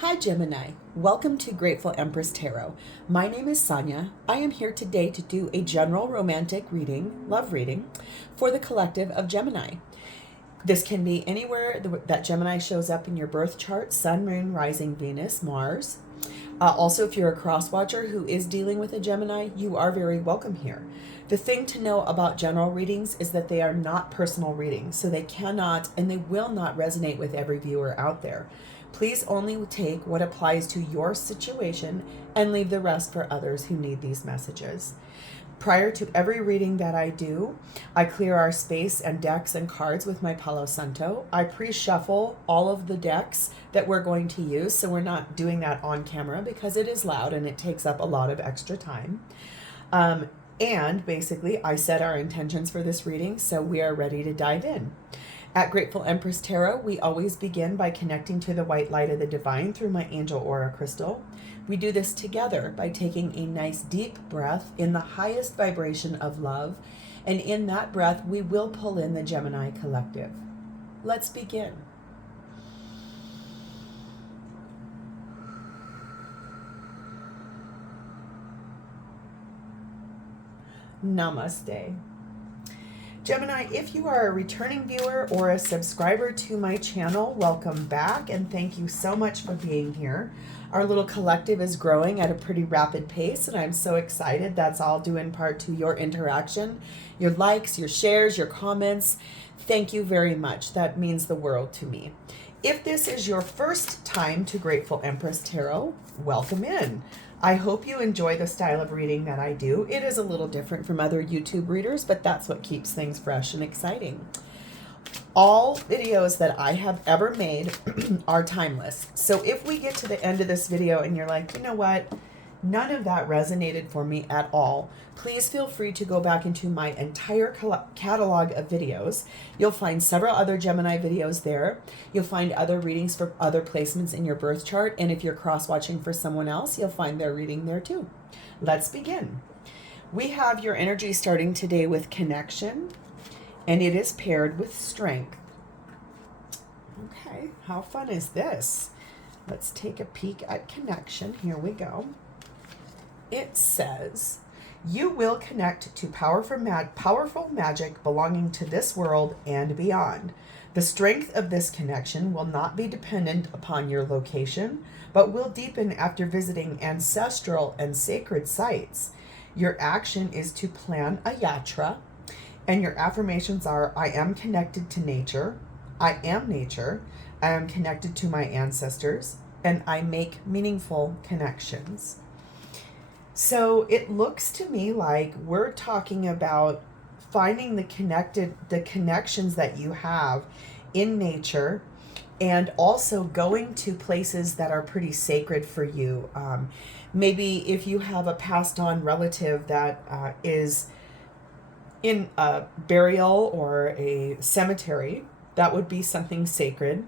Hi Gemini, welcome to Grateful Empress Tarot. My name is Sonia. I am here today to do a general romantic reading, love reading, for the collective of Gemini. This can be anywhere that Gemini shows up in your birth chart, Sun, Moon, Rising, Venus, Mars. Also, if you're a cross-watcher who is dealing with a Gemini, you are very welcome here. The thing to know about general readings is that they are not personal readings, so they cannot and they will not resonate with every viewer out there. Please only take what applies to your situation and leave the rest for others who need these messages. Prior to every reading that I do, I clear our space and decks and cards with my Palo Santo. I pre-shuffle all of the decks that we're going to use, so we're not doing that on camera because it is loud and it takes up a lot of extra time. And basically, I set our intentions for this reading, so we are ready to dive in. At Grateful Empress Tarot, we always begin by connecting to the white light of the divine through my angel aura crystal. We do this together by taking a nice deep breath in the highest vibration of love, and in that breath, we will pull in the Gemini collective. Let's begin. Namaste. Gemini, if you are a returning viewer or a subscriber to my channel, welcome back and thank you so much for being here. Our little collective is growing at a pretty rapid pace and I'm so excited. That's all due in part to your interaction, your likes, your shares, your comments. Thank you very much. That means the world to me. If this is your first time to Grateful Empress Tarot, welcome in. I hope you enjoy the style of reading that I do. It is a little different from other YouTube readers, but that's what keeps things fresh and exciting. All videos that I have ever made are timeless. So if we get to the end of this video and you're like, you know what, none of that resonated for me at all, please feel free to go back into my entire catalog of videos. You'll find several other Gemini videos there. You'll find other readings for other placements in your birth chart. And if you're cross-watching for someone else, you'll find their reading there too. Let's begin. We have your energy starting today with connection, and it is paired with strength. Okay, how fun is this? Let's take a peek at connection. Here we go. It says, you will connect to powerful magic belonging to this world and beyond. The strength of this connection will not be dependent upon your location, but will deepen after visiting ancestral and sacred sites. Your action is to plan a yatra, and your affirmations are, I am connected to nature, I am nature, I am connected to my ancestors, and I make meaningful connections. So it looks to me like we're talking about finding the connections that you have in nature, and also going to places that are pretty sacred for you. Maybe if you have a passed on relative that is in a burial or a cemetery, that would be something sacred.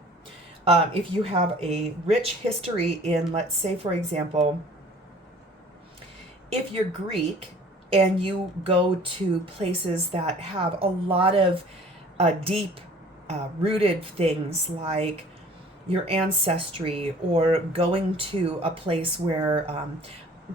If you have a rich history in, let's say, for example, if you're Greek and you go to places that have a lot of deep rooted things like your ancestry, or going to a place where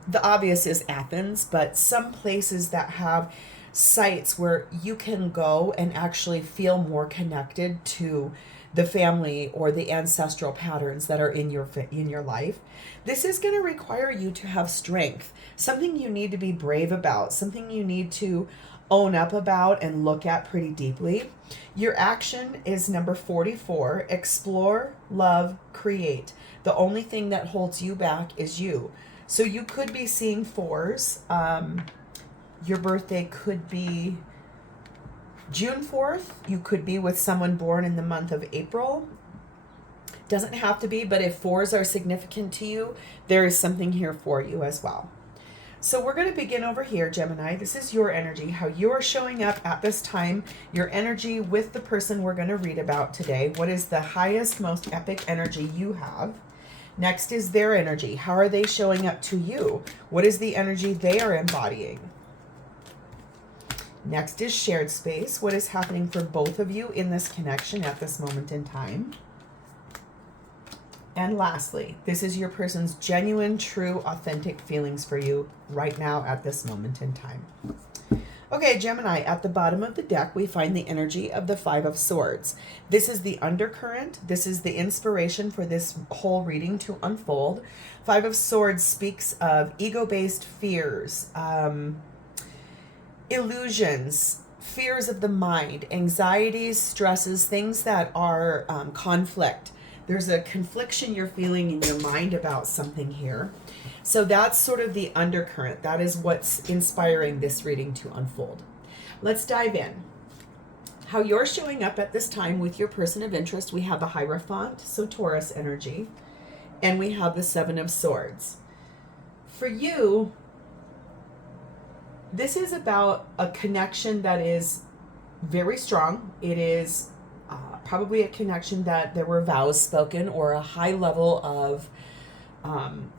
the obvious is Athens, but some places that have sites where you can go and actually feel more connected to the family or the ancestral patterns that are in your life. This is going to require you to have strength, something you need to be brave about, something you need to own up about and look at pretty deeply. Your action is number 44, explore, love, create. The only thing that holds you back is you. So you could be seeing fours. Your birthday could be June 4th. You could be with someone born in the month of April. Doesn't have to be, but if fours are significant to you, there is something here for you as well. So we're going to begin over here, Gemini. This is your energy, how you are showing up at this time, your energy with the person we're going to read about today. What is the highest, most epic energy you have? Next is their energy. How are they showing up to you? What is the energy they are embodying? Next is shared space. What is happening for both of you in this connection at this moment in time? And lastly, this is your person's genuine, true, authentic feelings for you right now at this moment in time. Okay, Gemini, at the bottom of the deck, we find the energy of the Five of Swords. This is the undercurrent. This is the inspiration for this whole reading to unfold. Five of Swords speaks of ego-based fears, illusions, fears of the mind, anxieties, stresses, things that are conflict. There's a confliction you're feeling in your mind about something here. So that's sort of the undercurrent. That is what's inspiring this reading to unfold. Let's dive in. How you're showing up at this time with your person of interest. We have the Hierophant, so Taurus energy, and we have the Seven of Swords. For you, this is about a connection that is very strong. It is probably a connection that there were vows spoken or a high level of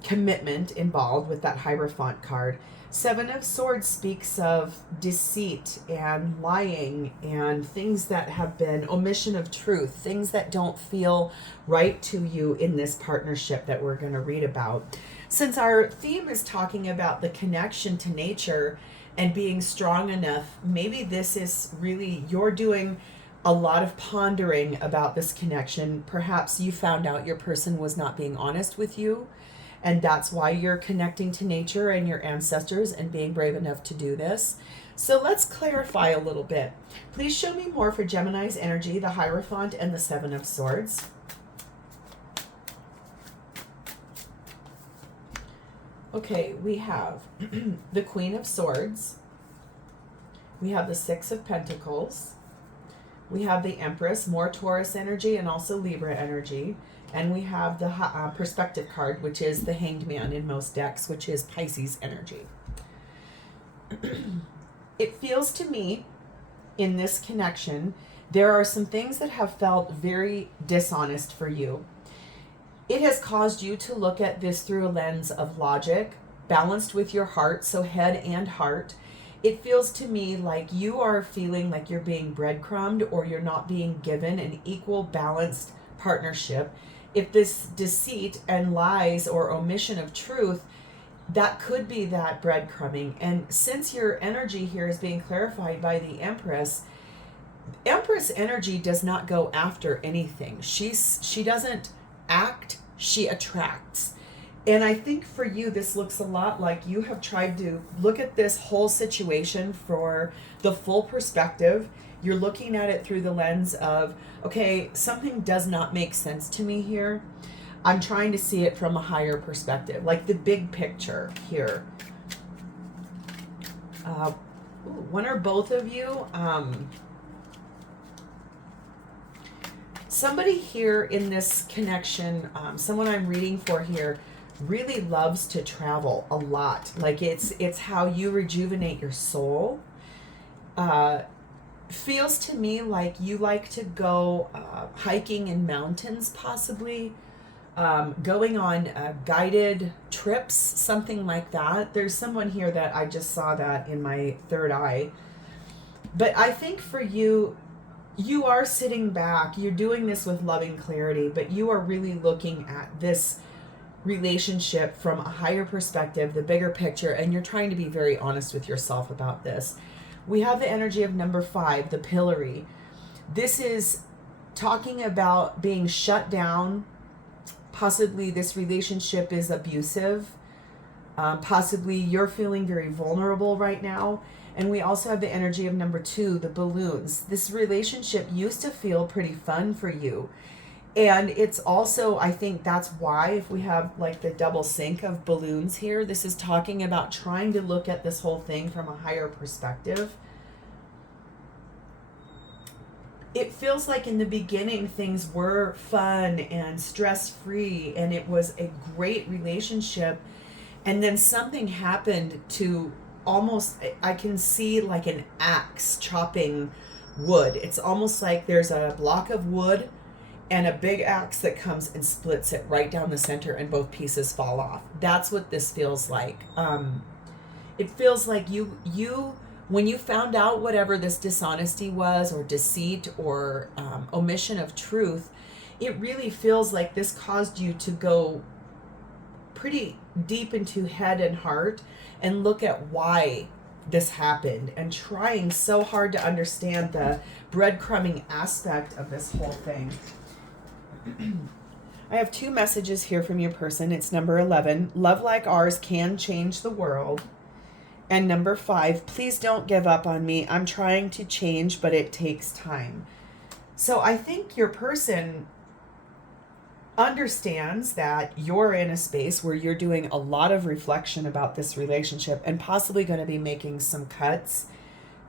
commitment involved with that Hierophant card. Seven of Swords speaks of deceit and lying and things that have been omission of truth, things that don't feel right to you in this partnership that we're going to read about. Since our theme is talking about the connection to nature and being strong enough, maybe this is really, you're doing a lot of pondering about this connection. Perhaps you found out your person was not being honest with you, and that's why you're connecting to nature and your ancestors and being brave enough to do this. So let's clarify a little bit. Please show me more for Gemini's energy, the Hierophant and the Seven of Swords. Okay, we have the Queen of Swords. We have the Six of Pentacles. We have the Empress, more Taurus energy and also Libra energy. And we have the Perspective card, which is the Hanged Man in most decks, which is Pisces energy. It feels to me, in this connection, there are some things that have felt very dishonest for you. It has caused you to look at this through a lens of logic, balanced with your heart, so head and heart. It feels to me like you are feeling like you're being breadcrumbed or you're not being given an equal, balanced partnership. If this deceit and lies or omission of truth, that could be that breadcrumbing. And since your energy here is being clarified by the Empress energy does not go after anything. She doesn't act, she attracts. And I think for you, this looks a lot like you have tried to look at this whole situation for the full perspective. You're looking at it through the lens of, okay, something does not make sense to me here. I'm trying to see it from a higher perspective, like the big picture here. One or both of you, somebody here in this connection, someone I'm reading for here, really loves to travel a lot. Like it's how you rejuvenate your soul. Feels to me like you like to go hiking in mountains, possibly going on guided trips, something like that. There's someone here that I just saw that in my third eye. But I think for you, you are sitting back, you're doing this with loving clarity, but you are really looking at this relationship from a higher perspective, the bigger picture, and you're trying to be very honest with yourself about this. We have the energy of number 5, the pillory. This is talking about being shut down. Possibly this relationship is abusive. Possibly you're feeling very vulnerable right now. And we also have the energy of number 2, the balloons. This relationship used to feel pretty fun for you. And it's also, I think that's why, if we have like the double sync of balloons here, this is talking about trying to look at this whole thing from a higher perspective. It feels like in the beginning things were fun and stress-free and it was a great relationship. And then something happened to almost, I can see like an axe chopping wood. It's almost like there's a block of wood and a big axe that comes and splits it right down the center and both pieces fall off. That's what this feels like. It feels like you when you found out whatever this dishonesty was or deceit or omission of truth, it really feels like this caused you to go pretty deep into head and heart and look at why this happened, and trying so hard to understand the breadcrumbing aspect of this whole thing. I have 2 messages here from your person. It's number 11, love like ours can change the world. And number 5, please don't give up on me. I'm trying to change, but it takes time. So I think your person understands that you're in a space where you're doing a lot of reflection about this relationship and possibly going to be making some cuts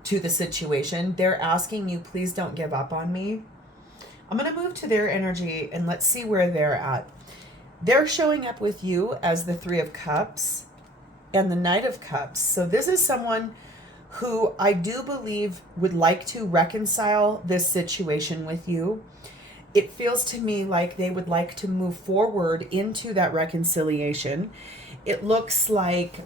to the situation. They're asking you, please don't give up on me. I'm going to move to their energy and let's see where they're at. They're showing up with you as the 3 of Cups and the Knight of Cups. So this is someone who I do believe would like to reconcile this situation with you. It feels to me like they would like to move forward into that reconciliation. It looks like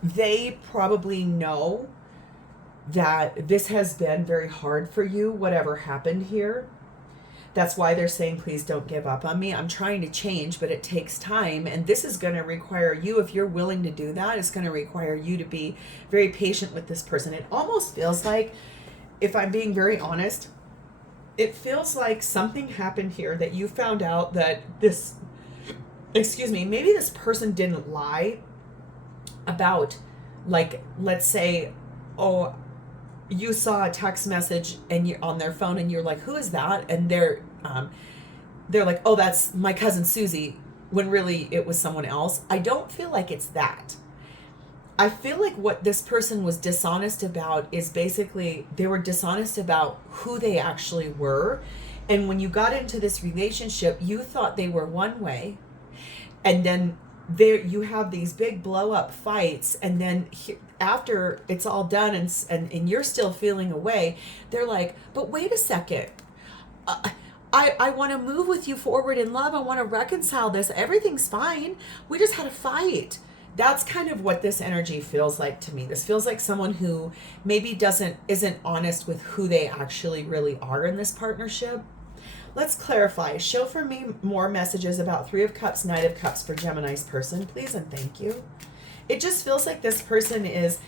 they probably know that this has been very hard for you, whatever happened here. That's why they're saying, please don't give up on me. I'm trying to change, but it takes time. And this is going to require you, if you're willing to do that, it's going to require you to be very patient with this person. It almost feels like, if I'm being very honest, it feels like something happened here that you found out that this, maybe this person didn't lie about, like, let's say, oh, you saw a text message and you're on their phone and you're like, who is that? And they're like, oh, that's my cousin Susie, when really it was someone else. I don't feel like it's that. I feel like what this person was dishonest about is basically they were dishonest about who they actually were. And when you got into this relationship, you thought they were one way. And then there you have these big blow up fights. And then after it's all done and you're still feeling away, they're like, but wait a second. I want to move with you forward in love. I want to reconcile this. Everything's fine. We just had a fight. That's kind of what this energy feels like to me. This feels like someone who maybe isn't honest with who they actually really are in this partnership. Let's clarify. Show for me more messages about 3 of Cups, Knight of Cups for Gemini's person, please, and thank you. It just feels like this person is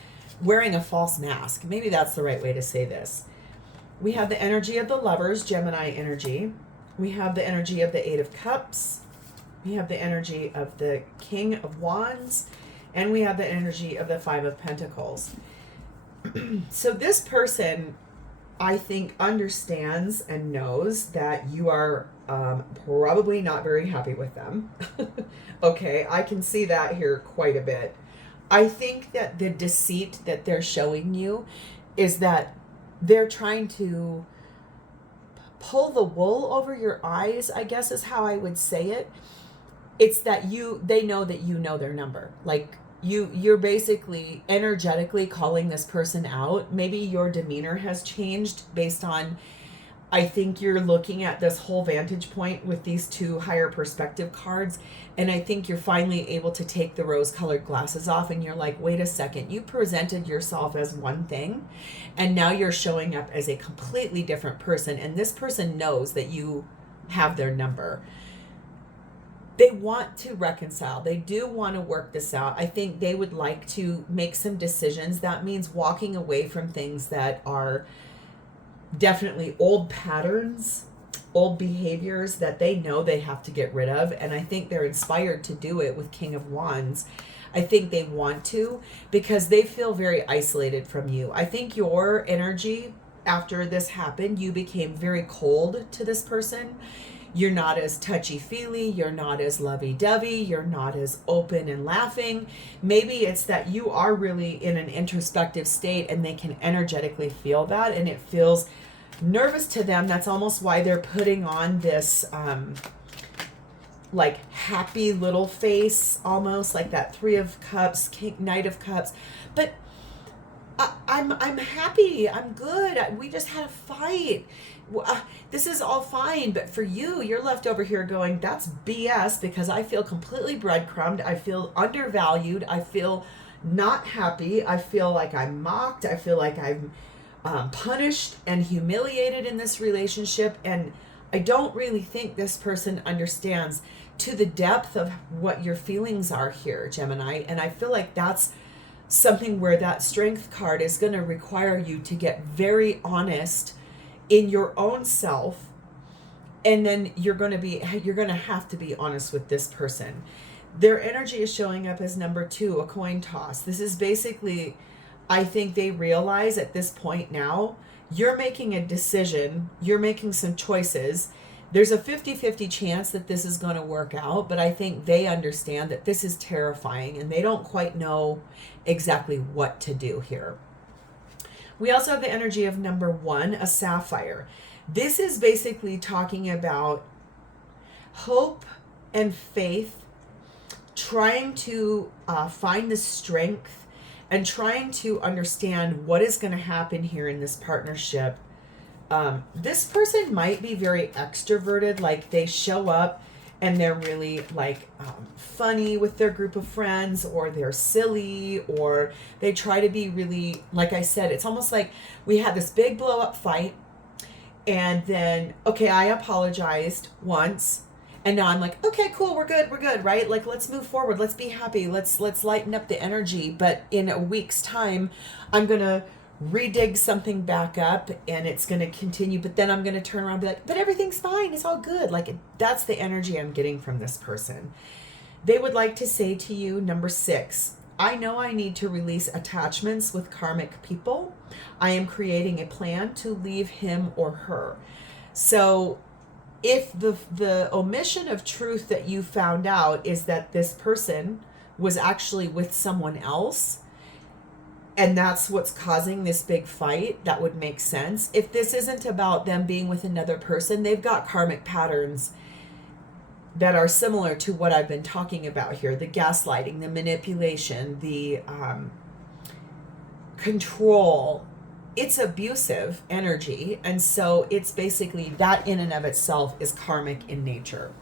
wearing a false mask. Maybe that's the right way to say this. We have the energy of the Lovers, Gemini energy. We have the energy of the 8 of Cups. We have the energy of the King of Wands, and we have the energy of the 5 of Pentacles. So this person, I think, understands and knows that you are probably not very happy with them. Okay, I can see that here quite a bit. I think that the deceit that they're showing you is that they're trying to pull the wool over your eyes, I guess is how I would say it. It's that they know that you know their number. Like you're basically energetically calling this person out. Maybe your demeanor has changed based on, I think you're looking at this whole vantage point with these 2 higher perspective cards. And I think you're finally able to take the rose-colored glasses off and you're like, wait a second, you presented yourself as one thing and now you're showing up as a completely different person. And this person knows that you have their number. They want to reconcile. They do want to work this out. I think they would like to make some decisions. That means walking away from things that are definitely old patterns, old behaviors that they know they have to get rid of. And I think they're inspired to do it with King of Wands. I think they want to because they feel very isolated from you. I think your energy after this happened, you became very cold to this person. You're not as touchy-feely, you're not as lovey-dovey, you're not as open and laughing. Maybe it's that you are really in an introspective state and they can energetically feel that and it feels nervous to them. That's almost why they're putting on this like happy little face, almost like that 3 of Cups, Knight of Cups. But I'm happy, I'm good, we just had a fight. This is all fine, but for you, you're left over here going, that's BS because I feel completely breadcrumbed. I feel undervalued. I feel not happy. I feel like I'm mocked. I feel like punished and humiliated in this relationship. And I don't really think this person understands to the depth of what your feelings are here, Gemini. And I feel like that's something where that strength card is going to require you to get very honest in your own self. And then you're going to have to be honest with this person. Their energy is showing up as number 2, a coin toss. This is basically, I think they realize at this point now, you're making a decision, you're making some choices. There's a 50-50 chance that this is going to work out, but I think they understand that this is terrifying and they don't quite know exactly what to do here. We also have the energy of number 1, a sapphire. This is basically talking about hope and faith, trying to find the strength and trying to understand what is going to happen here in this partnership. This person might be very extroverted, like they show up and they're really like funny with their group of friends, or they're silly, or they try to be really, like I said, it's almost like we had this big blow up fight and then, okay, I apologized once. And now I'm like, okay, cool, we're good, right? Like, let's move forward, let's be happy, let's lighten up the energy. But in a week's time, I'm going to redig something back up and it's going to continue. But then I'm going to turn around and be like, but everything's fine, it's all good. Like, that's the energy I'm getting from this person. They would like to say to you, number 6, I know I need to release attachments with karmic people. I am creating a plan to leave him or her. So if the omission of truth that you found out is that this person was actually with someone else, and that's what's causing this big fight, that would make sense. If this isn't about them being with another person, they've got karmic patterns that are similar to what I've been talking about here. The gaslighting, the manipulation, the control. It's abusive energy, and so it's basically that in and of itself is karmic in nature.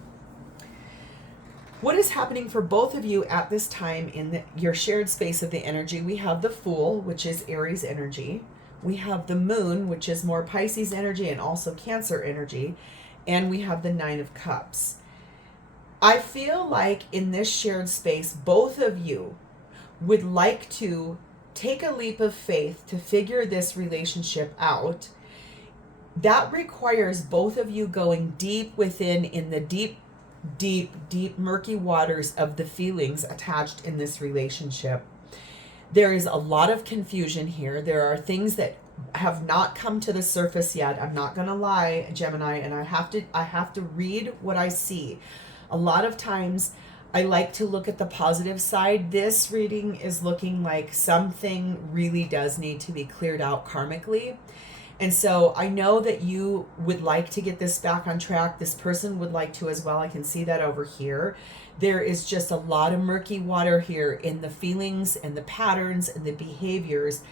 What is happening for both of you at this time in your shared space of the energy? We have the Fool, which is Aries energy. We have the Moon, which is more Pisces energy and also Cancer energy. And we have the 9 of Cups. I feel like in this shared space, both of you would like to take a leap of faith to figure this relationship out. That requires both of you going deep within, in the deep murky waters of the feelings attached in this relationship. There is a lot of confusion here. There are things that have not come to the surface yet. I'm not going to lie, Gemini, and I have to read what I see. A lot of times I like to look at the positive side. This reading is looking like something really does need to be cleared out karmically. And so I know that you would like to get this back on track. This person would like to as well. I can see that over here. There is just a lot of murky water here in the feelings and the patterns and the behaviors.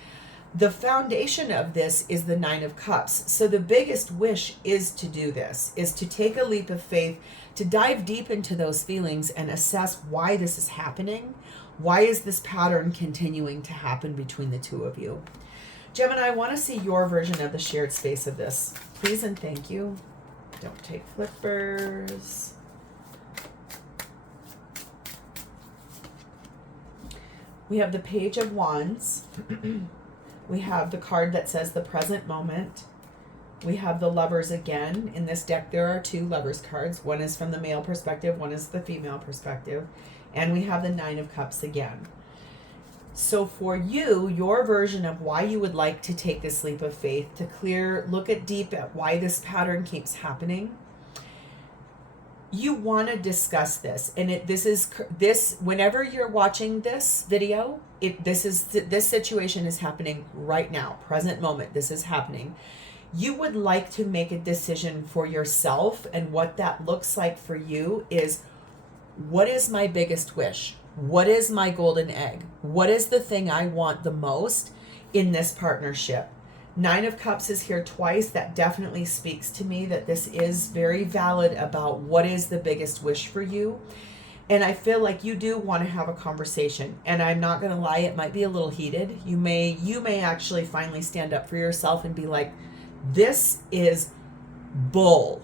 The foundation of this is the 9 of Cups. So the biggest wish is to do this, is to take a leap of faith, to dive deep into those feelings and assess why this is happening. Why is this pattern continuing to happen between the two of you? Gemini, I want to see your version of the shared space of this. Please and thank you. Don't take flippers. We have the Page of Wands. We have the card that says the present moment. We have the Lovers again. In this deck, there are 2 Lovers cards. One is from the male perspective, one is the female perspective. And we have the 9 of Cups again. So for you, your version of why you would like to take this leap of faith, to look deep at why this pattern keeps happening, you want to discuss this. And this whenever you're watching this video, this situation is happening right now, present moment. This is happening. You would like to make a decision for yourself, and what that looks like for you is, what is my biggest wish? What is my golden egg? What is the thing I want the most in this partnership? 9 of Cups is here twice. That definitely speaks to me that this is very valid about what is the biggest wish for you. And I feel like you do want to have a conversation. And I'm not going to lie, it might be a little heated. You may actually finally stand up for yourself and be like, this is bull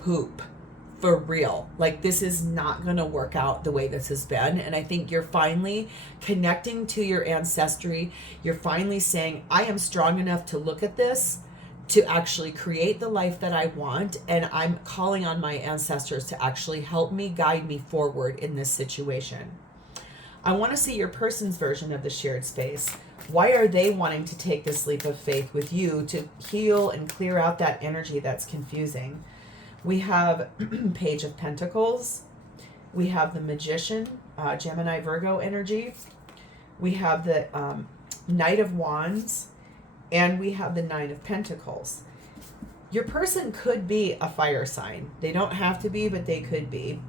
poop for real. Like, this is not going to work out the way this has been. And I think you're finally connecting to your ancestry. You're finally saying, I am strong enough to look at this, to actually create the life that I want, and I'm calling on my ancestors to actually help me, guide me forward in this situation. I want to see your person's version of the shared space. Why are they wanting to take this leap of faith with you to heal and clear out that energy that's confusing? We have Page of Pentacles. We have the Magician, Gemini Virgo energy. We have the Knight of Wands. And we have the Nine of Pentacles. Your person could be a fire sign. They don't have to be, but they could be.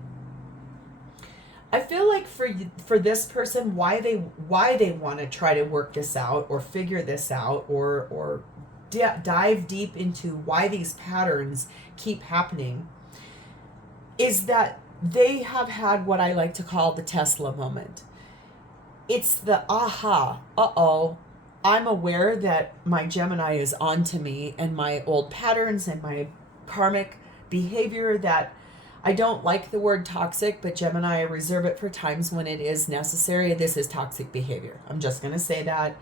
I feel like for this person, why they want to try to work this out or figure this out or dive deep into why these patterns keep happening is that they have had what I like to call the Tesla moment. It's the aha, uh-oh, I'm aware that my Gemini is onto me and my old patterns and my karmic behavior that I don't like the word toxic, but Gemini, I reserve it for times when it is necessary. This is toxic behavior. I'm just going to say that.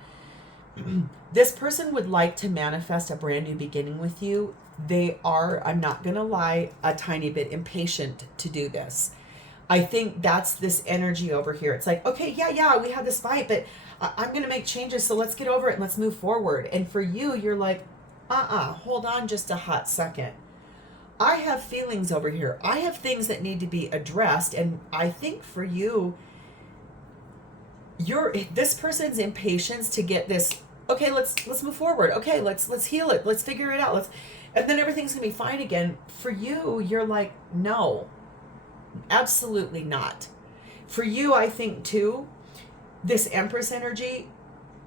This person would like to manifest a brand new beginning with you. They are, I'm not going to lie, a tiny bit impatient to do this. I think that's this energy over here. It's like, okay, yeah, we had this fight, but I'm going to make changes, so let's get over it and let's move forward. And for you, you're like, hold on just a hot second. I have feelings over here. I have things that need to be addressed. And I think for you, this person's impatience to get this, okay, let's move forward. Okay, let's heal it. Let's figure it out. And then everything's going to be fine again. For you, you're like, no, absolutely not. For you, I think too, this Empress energy,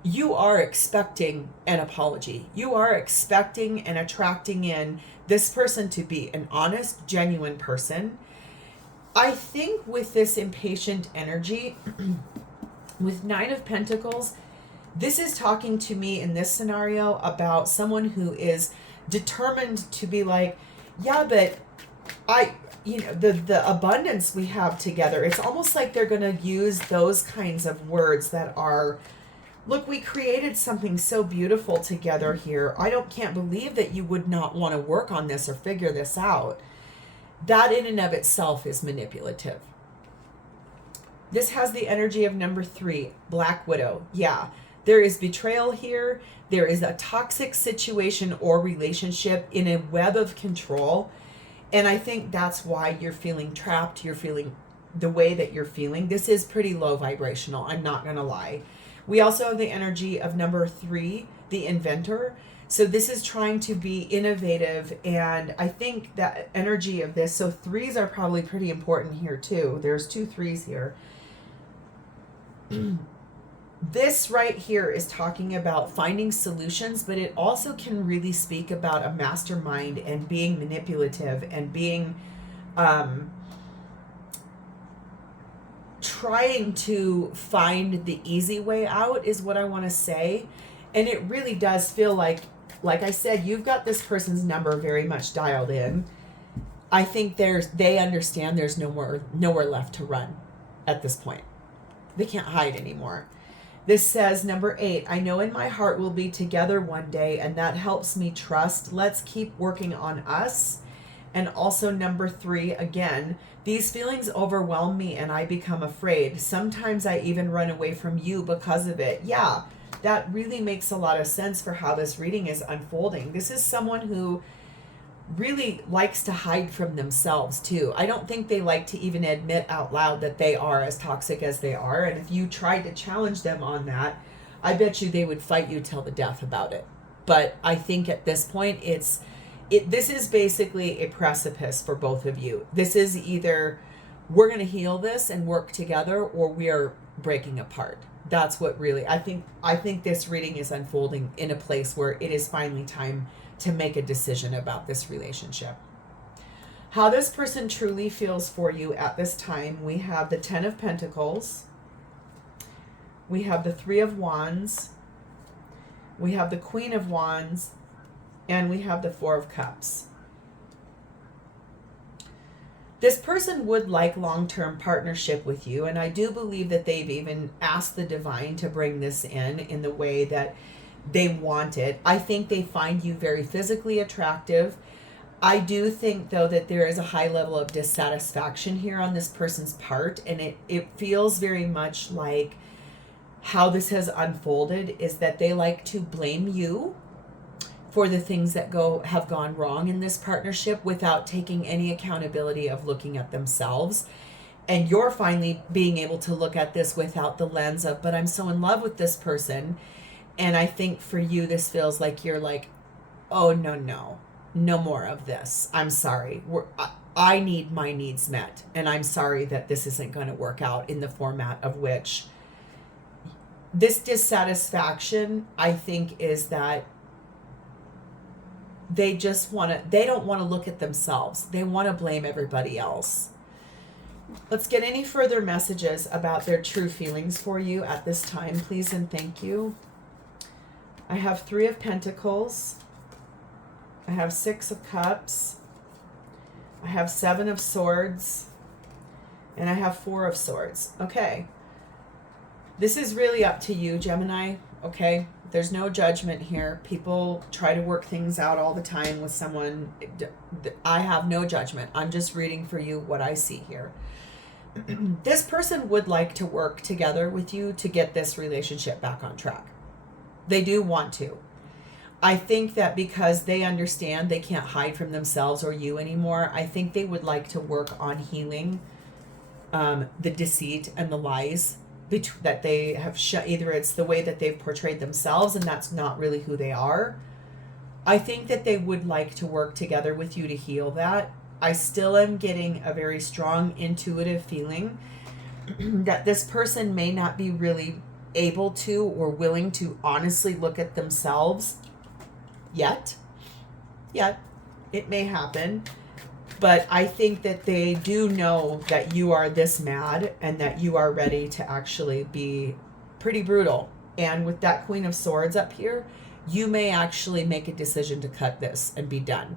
you are expecting an apology. You are expecting and attracting in this person to be an honest, genuine person. I think with this impatient energy, with Nine of Pentacles, this is talking to me in this scenario about someone who is determined to be like, yeah, but the abundance we have together, it's almost like they're going to use those kinds of words that are, look, we created something so beautiful together here. Can't believe that you would not want to work on this or figure this out. That in and of itself is manipulative. This has the energy of number 3, Black Widow. Yeah, there is betrayal here. There is a toxic situation or relationship in a web of control. And I think that's why you're feeling trapped. You're feeling the way that you're feeling. This is pretty low vibrational. I'm not going to lie. We also have the energy of number 3, the Inventor. So this is trying to be innovative. And I think that energy of this, so 3s are probably pretty important here too. There's 2 3s here. This right here is talking about finding solutions, but it also can really speak about a mastermind and being manipulative and being trying to find the easy way out is what I want to say. And it really does feel like I said, you've got this person's number very much dialed in. I think they understand there's nowhere left to run at this point. They can't hide anymore. This says, number 8, I know in my heart we'll be together one day, and that helps me trust. Let's keep working on us. And also number 3, again, these feelings overwhelm me and I become afraid. Sometimes I even run away from you because of it. Yeah, that really makes a lot of sense for how this reading is unfolding. This is someone who really likes to hide from themselves too. I don't think they like to even admit out loud that they are as toxic as they are. And if you tried to challenge them on that, I bet you they would fight you till the death about it. But I think at this point, this is basically a precipice for both of you. This is either we're going to heal this and work together, or we are breaking apart. That's what really, I think this reading is unfolding in a place where it is finally time to make a decision about this relationship. How this person truly feels for you at this time, we have the Ten of Pentacles, we have the Three of Wands, we have the Queen of Wands, and we have the Four of Cups. This person would like long-term partnership with you, and I do believe that they've even asked the divine to bring this in the way that they want it. I think they find you very physically attractive. I do think, though, that there is a high level of dissatisfaction here on this person's part, and it feels very much like how this has unfolded is that they like to blame you for the things that have gone wrong in this partnership without taking any accountability of looking at themselves. And you're finally being able to look at this without the lens of, but I'm so in love with this person. And I think for you, this feels like you're like, oh, no more of this. I'm sorry. I need my needs met. And I'm sorry that this isn't going to work out in the format of which this dissatisfaction, I think, is that they don't want to look at themselves. They want to blame everybody else. Let's get any further messages about their true feelings for you at this time, please and thank you. I have Three of Pentacles. I have Six of Cups. I have Seven of Swords. And I have Four of Swords. Okay. This is really up to you, Gemini. Okay. There's no judgment here. People try to work things out all the time with someone. I have no judgment. I'm just reading for you what I see here. This person would like to work together with you to get this relationship back on track. They do want to. I think that because they understand they can't hide from themselves or you anymore, I think they would like to work on healing the deceit and the lies that they have either it's the way that they've portrayed themselves and that's not really who they are. I think that they would like to work together with you to heal that. I still am getting a very strong intuitive feeling that this person may not be really able to or willing to honestly look at themselves yet. It may happen. But I think that they do know that you are this mad and that you are ready to actually be pretty brutal. And with that Queen of Swords up here, you may actually make a decision to cut this and be done.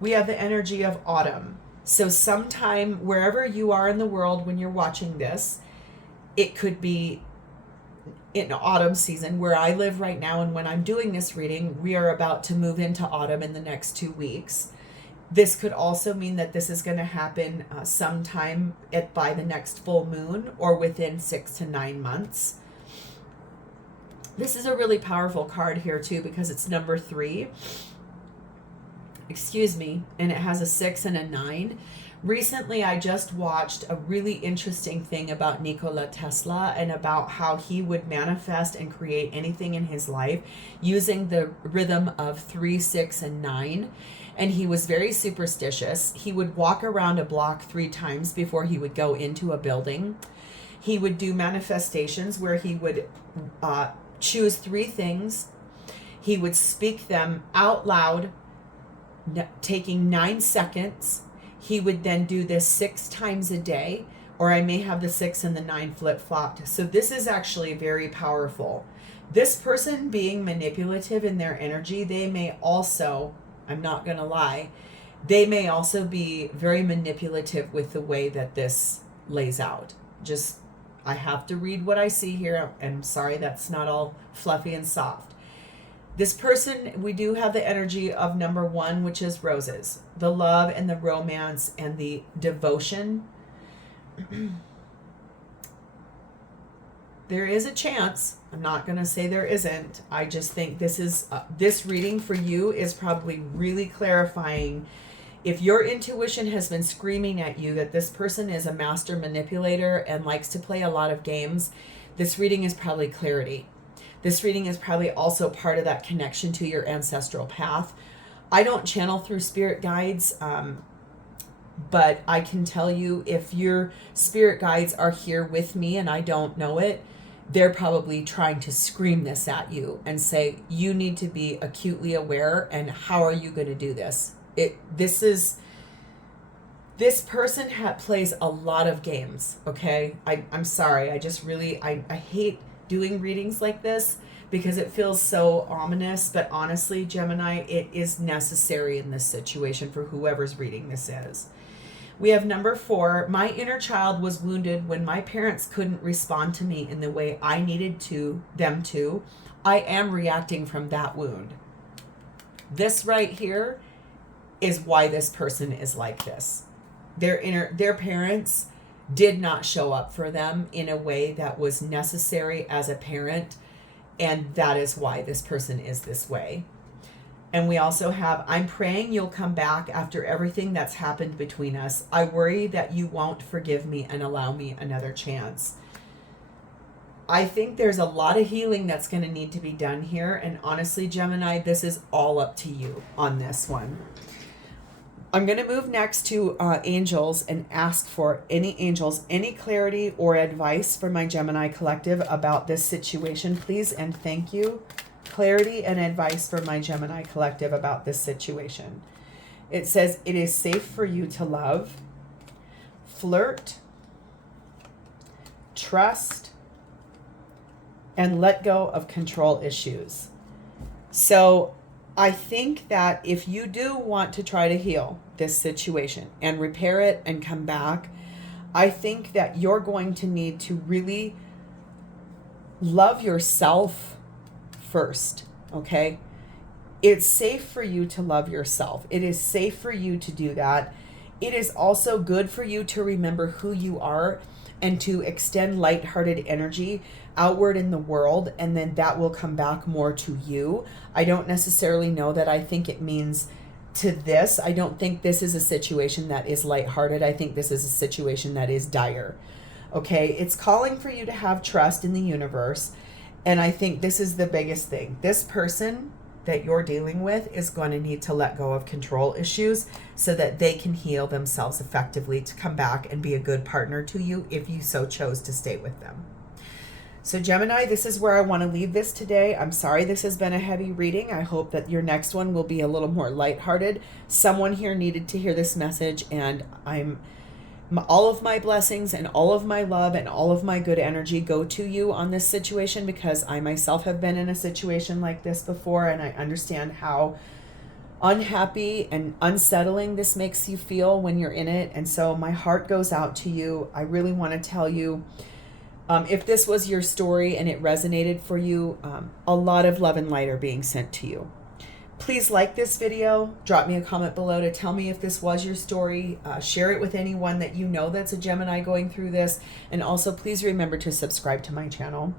We have the energy of autumn. So sometime wherever you are in the world when you're watching this, it could be in autumn season where I live right now. And when I'm doing this reading, we are about to move into autumn in the next 2 weeks. This could also mean that this is going to happen sometime by the next full moon or within 6 to 9 months. This is a really powerful card here too because it's number 3. Excuse me. And it has a 6 and a 9. Recently, I just watched a really interesting thing about Nikola Tesla and about how he would manifest and create anything in his life using the rhythm of 3, 6, and 9. And he was very superstitious. He would walk around a block 3 times before he would go into a building. He would do manifestations where he would choose 3 things. He would speak them out loud, taking 9 seconds. He would then do this 6 times a day, or I may have the 6 and the 9 flip-flopped. So this is actually very powerful. This person being manipulative in their energy, they may also, I'm not going to lie, they may also be very manipulative with the way that this lays out. Just, I have to read what I see here. I'm sorry that's not all fluffy and soft. This person, we do have the energy of number 1, which is roses. The love and the romance and the devotion. There is a chance. I'm not going to say there isn't. I just think this is this reading for you is probably really clarifying. If your intuition has been screaming at you that this person is a master manipulator and likes to play a lot of games, this reading is probably clarity. This reading is probably also part of that connection to your ancestral path. I don't channel through spirit guides, but I can tell you if your spirit guides are here with me and I don't know it, they're probably trying to scream this at you and say, you need to be acutely aware, and how are you going to do this? This is This person plays a lot of games, okay? I'm sorry. I just really, I hate doing readings like this because it feels so ominous. But honestly, Gemini, it is necessary in this situation for whoever's reading this is. We have number 4. My inner child was wounded when my parents couldn't respond to me in the way I needed them to. I am reacting from that wound. This right here is why this person is like this. Their parents did not show up for them in a way that was necessary as a parent, and that is why this person is this way. And we also have, I'm praying you'll come back after everything that's happened between us. I worry that you won't forgive me and allow me another chance. I think there's a lot of healing that's going to need to be done here. And honestly, Gemini, this is all up to you on this one. I'm going to move next to angels and ask for any angels, any clarity or advice for my Gemini collective about this situation, please. And thank you. Clarity and advice for my Gemini collective about this situation. It says it is safe for you to love, flirt, trust, and let go of control issues. So I think that if you do want to try to heal this situation and repair it and come back, I think that you're going to need to really love yourself first, okay? It's safe for you to love yourself. It is safe for you to do that. It is also good for you to remember who you are and to extend lighthearted energy outward in the world, and then that will come back more to you. I don't necessarily know that I think it means to this. I don't think this is a situation that is lighthearted. I think this is a situation that is dire. Okay, it's calling for you to have trust in the universe, and I think this is the biggest thing. This person that you're dealing with is going to need to let go of control issues so that they can heal themselves effectively to come back and be a good partner to you if you so chose to stay with them. So Gemini, this is where I want to leave this today. I'm sorry this has been a heavy reading. I hope that your next one will be a little more lighthearted. Someone here needed to hear this message, and all of my blessings and all of my love and all of my good energy go to you on this situation, because I myself have been in a situation like this before, and I understand how unhappy and unsettling this makes you feel when you're in it. And so my heart goes out to you. I really want to tell you, if this was your story and it resonated for you, a lot of love and light are being sent to you. Please like this video. Drop me a comment below to tell me if this was your story. Share it with anyone that you know that's a Gemini going through this. And also, please remember to subscribe to my channel.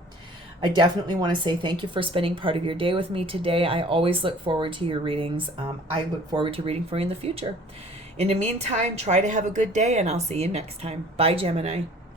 I definitely want to say thank you for spending part of your day with me today. I always look forward to your readings. I look forward to reading for you in the future. In the meantime, try to have a good day, and I'll see you next time. Bye, Gemini.